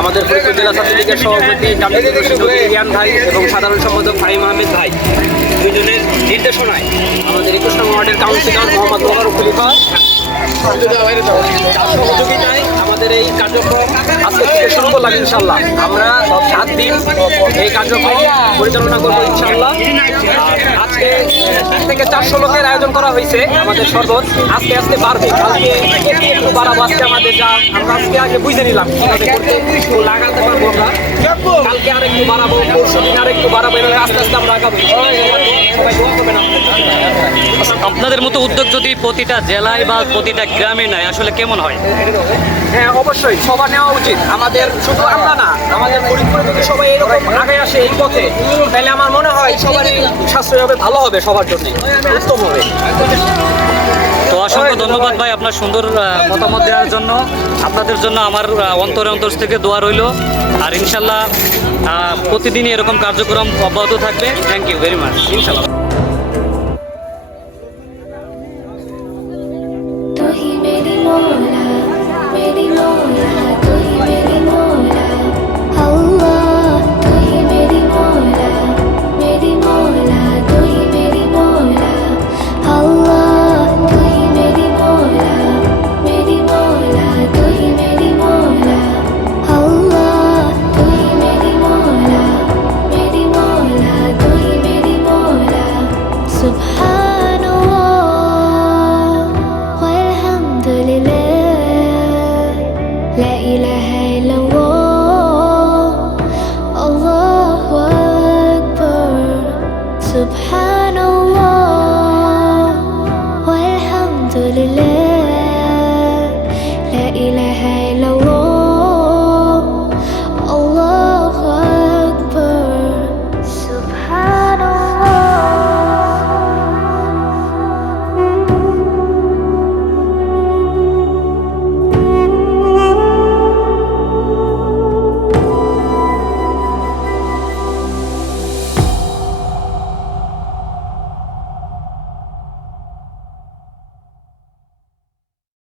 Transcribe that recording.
আমাদের ফরিদপুর জেলা ছাত্র লীগের সভাপতি কামরুল ভাই এবং সাধারণ সম্পাদক ফাহিম আহমেদ ভাই। দুইজনের নির্দেশনায় আমাদের একুশ নম্বর ওয়ার্ডের কাউন্সিলর মোহাম্মদ মোহাম্মদ খলিফা সহযোগিতায় আমাদের এই কার্যক্রম আজকে থেকে শুরু করলাম ইনশাল্লাহ আমরা সাত দিন এই কার্যক্রম পরিচালনা করব ইনশাল্লাহ আজকে তিন থেকে চারশো লোকের আয়োজন করা হয়েছে আমাদের শরবত। আজকে আজকে বাড়বে। কালকে একটু বাড়াবো আজকে আমাদের যা। আমরা আজকে আগে বুঝে নিলাম কীভাবে করতে লাগাতে পারব আমরা। কালকে আর একটু বাড়াবো পরশু দিন আর একটু বাড়াবো। এভাবে আস্তে আস্তে আমরা আগাবো। আপনাদের মতো উদ্যোগ যদি প্রতিটা জেলায় বা প্রতিটা গ্রামে নেয় আসলে কেমন হয়? হ্যাঁ অবশ্যই। সবার নেওয়া উচিত। আমাদের শুধু আমরা না আমাদের ফরিদপুরে যদি সবাই এরকম আগে আসে এই পথে। তাহলে আমার মনে হয় সবারই সাশ্রয় হবে ভালো হবে সবার জন্য। উত্তম হবে। তো অসংখ্য ধন্যবাদ ভাই আপনার সুন্দর মতামত দেওয়ার জন্য। আপনাদের জন্য আমার অন্তরে অন্তর থেকে দোয়া রইল। আর ইনশাল্লাহ প্রতিদিনই এরকম কার্যক্রম অব্যাহত থাকবে। থ্যাংক ইউ ভেরি মাচ ইনশাল্লাহ।